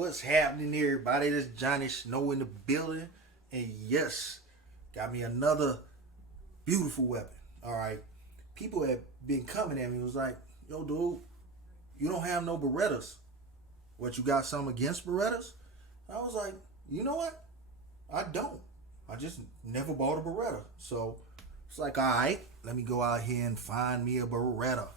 What's happening, everybody? This Johnny Snow in the building, and yes, got me another beautiful weapon. All right, people have been coming at me. It was like, yo, dude, you don't have no Berettas. What, you got something against Berettas? I was like, you know what? I don't. I just never bought a Beretta. So it's like, all right, let me go out here and find me a Beretta.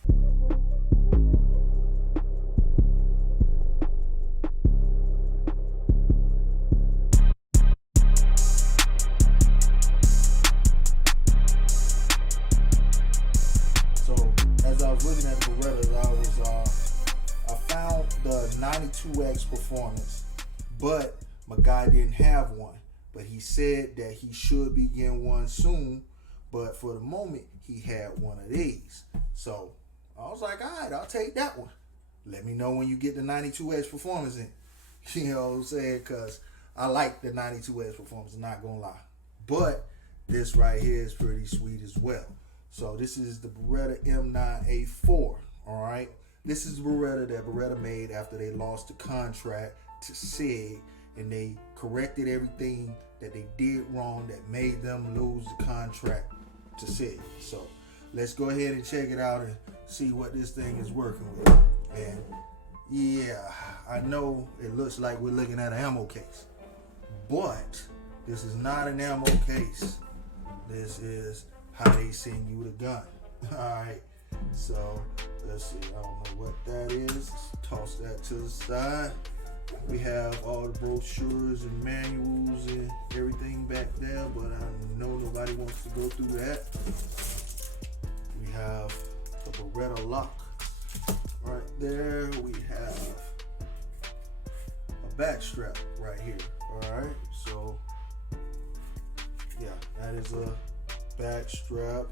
As I was looking at the Berettas, I found the 92X Performance, but my guy didn't have one. But he said that he should be getting one soon. But for the moment, he had one of these. So I was like, all right, I'll take that one. Let me know when you get the 92X Performance in. You know what I'm saying? Because I like the 92X Performance, I'm not going to lie. But this right here is pretty sweet as well. So this is the Beretta M9A4, all right? This is the Beretta that Beretta made after they lost the contract to SIG, and they corrected everything that they did wrong that made them lose the contract to SIG. So let's go ahead and check it out and see what this thing is working with. And yeah, I know it looks like we're looking at an ammo case, but this is not an ammo case. This is how they send you the gun. Alright, so let's see. I don't know what that is. Toss that to the side. We have all the brochures and manuals and everything back there, but I know nobody wants to go through that. We have the Beretta lock right there. We have a back strap right here. Alright, so yeah, that is a back strap.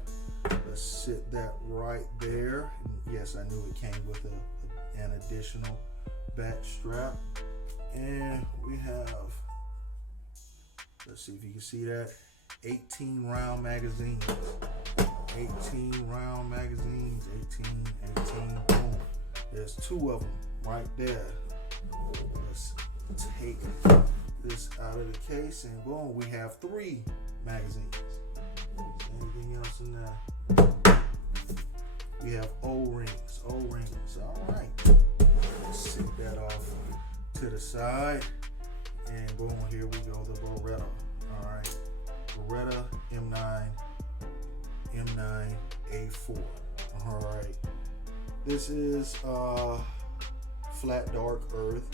Let's sit that right there. And yes, I knew it came with an additional back strap. And we have, let's see if you can see that, 18 round magazines. 18 round magazines, 18, boom. There's two of them right there. Let's take this out of the case and boom, we have 3 magazines. Anything else in there? We have O-rings. All right. Let's sit that off to the side, and boom, here we go. The Beretta. All right, Beretta M9 A4. All right. This is flat dark earth,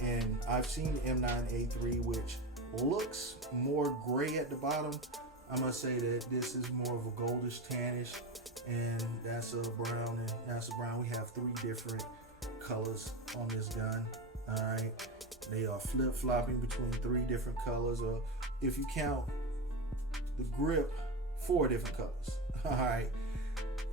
and I've seen the M9 A3, which looks more gray at the bottom. I must say that this is more of a goldish tannish, and that's a brown, and that's a brown. We have 3 different colors on this gun. All right, they are flip-flopping between 3 different colors, or if you count the grip, 4 different colors. All right,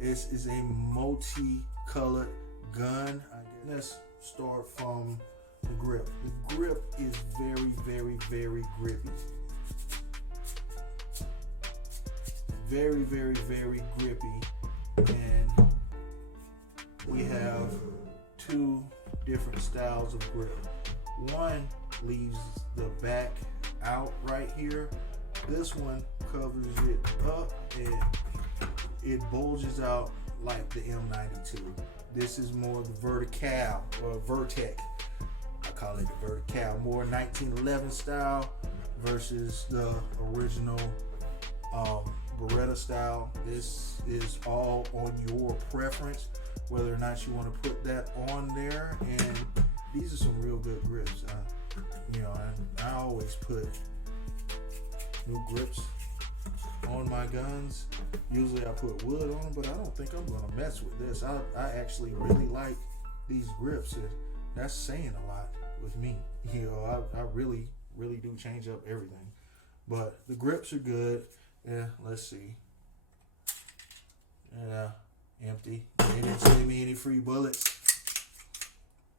this is a multi-colored gun. Let's start from the grip. The grip is very, very, very grippy. Very, very, very grippy, and we have 2 different styles of grip. One leaves the back out right here. This one covers it up and it bulges out like the M92. This is more the vertical or vertec. I call it the vertical, more 1911 style versus the original Beretta style. This is all on your preference, whether or not you want to put that on there. And these are some real good grips. You know, I always put new grips on my guns. Usually I put wood on them, but I don't think I'm gonna mess with this. I actually really like these grips, and that's saying a lot with me. You know, I really do change up everything, but the grips are good. Yeah, let's see. Yeah, empty. They didn't send me any free bullets.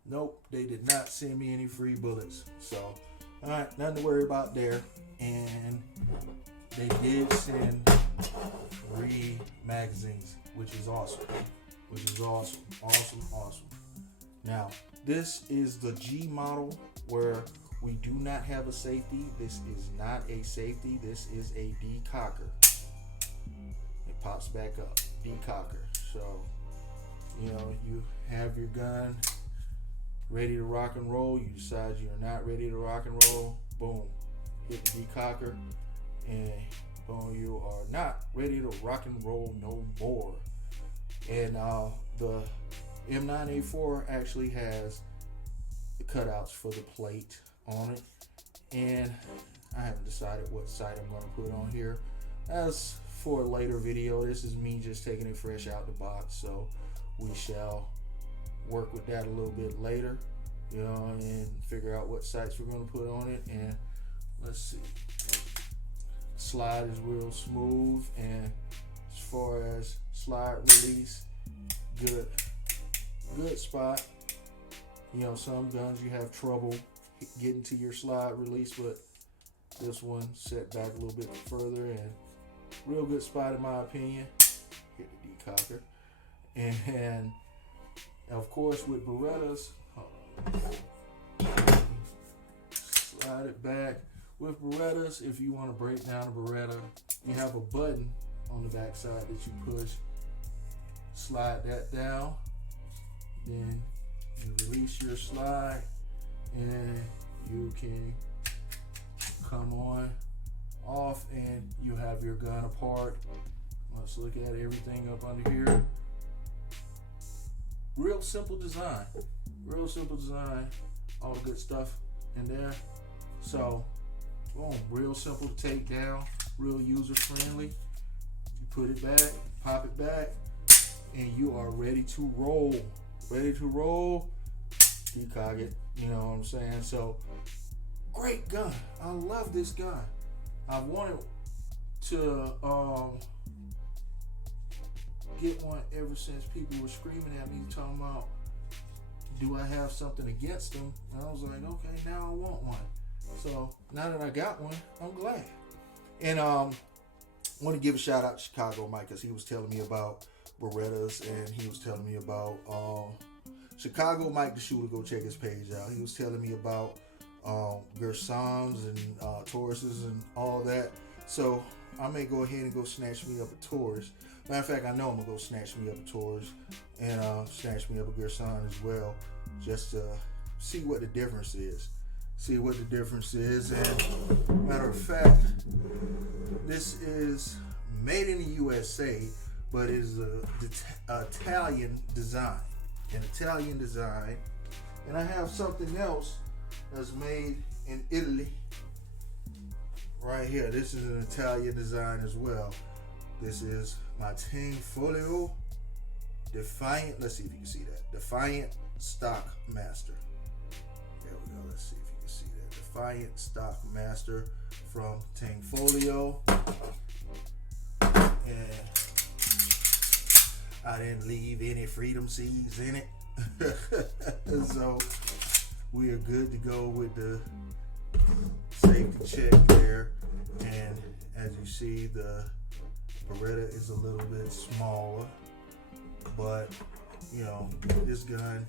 Nope, they did not send me any free bullets. So, all right, nothing to worry about there. And they did send 3 magazines, which is awesome. Awesome. Now, this is the G model where we do not have a safety. This is not a safety. This is a decocker. It pops back up. Decocker. So, you know, you have your gun ready to rock and roll. You decide you're not ready to rock and roll. Boom. Hit the decocker. And boom, you are not ready to rock and roll no more. And the M9A4 actually has the cutouts for the plate on it, and I haven't decided what sight I'm going to put on here. As for a later video, this is me just taking it fresh out the box, so we shall work with that a little bit later, you know, and figure out what sights we're going to put on it. And let's see, slide is real smooth, and as far as slide release, good spot. You know, some guns you have trouble getting to your slide release, but this one set back a little bit further, and real good spot in my opinion. Hit the decocker. And of course with Berettas, slide it back. With Berettas, if you want to break down a Beretta, you have a button on the back side that you push. Slide that down, then you release your slide, and you can come on, off, and you have your gun apart. Let's look at everything up under here. Real simple design. Real simple design. All the good stuff in there. So, boom, real simple to take down. Real user friendly. You put it back, pop it back, and you are ready to roll. Ready to roll. Decock it. You know what I'm saying? So, great gun. I love this gun. I wanted to get one ever since people were screaming at me talking about, do I have something against them? And I was like, okay, now I want one. So now that I got one, I'm glad. And I want to give a shout out to Chicago Mike, because he was telling me about Berettas, and he was telling me about Chicago Mike the Shooter. Go check his page out. He was telling me about Gersons and Tauruses and all that. So I may go ahead and go snatch me up a Taurus. Matter of fact, I know I'm gonna go snatch me up a Taurus and snatch me up a Gerson as well, just to see what the difference is. See what the difference is. And matter of fact, this is made in the USA, but it is a Italian design. An Italian design. And I have something else that's made in Italy right here. This is an Italian design as well. This is my Tanfoglio Defiant. Let's see if you can see that. Defiant Stock Master. There we go. Let's see if you can see that. Defiant Stock Master from Tanfoglio. And I didn't leave any freedom seeds in it. So we are good to go with the safety check there. And as you see, the Beretta is a little bit smaller, but you know, this gun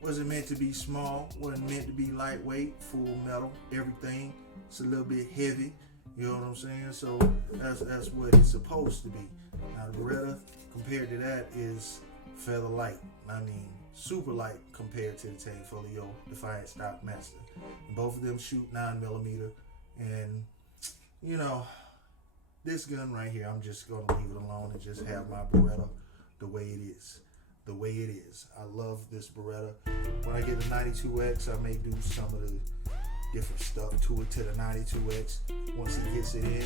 wasn't meant to be small, wasn't meant to be lightweight, full metal, everything. It's a little bit heavy, you know what I'm saying? So that's what it's supposed to be. Now the Beretta, compared to that, is feather light. I mean, super light compared to the Tanfoglio Defiant Stock Master. And both of them shoot 9mm, and you know, this gun right here, I'm just gonna leave it alone and just have my Beretta the way it is. The way it is. I love this Beretta. When I get the 92X, I may do some of the different stuff to it, to the 92X. Once he gets it in,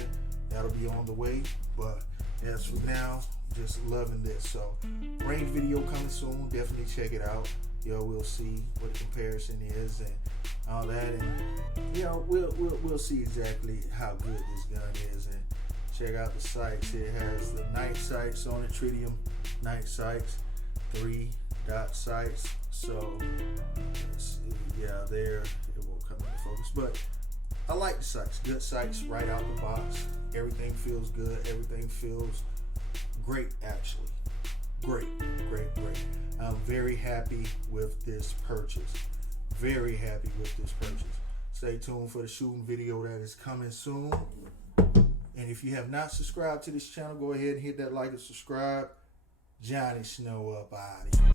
that'll be on the way. But as for now, just loving this. So range video coming soon. Definitely check it out. We'll see what the comparison is and all that, and we'll see exactly how good this gun is. And check out the sights. It has the night sights on it, tritium night sights, 3-dot sights. So let's see, yeah, there it won't come into focus, but I like the sights. Good sights right out the box. Everything feels good. Everything feels great, actually. Great. I'm very happy with this purchase. very happy with this purchase. Stay tuned for the shooting video that is coming soon. And if you have not subscribed to this channel, go ahead and hit that like and subscribe. Johnny Snow up out of here.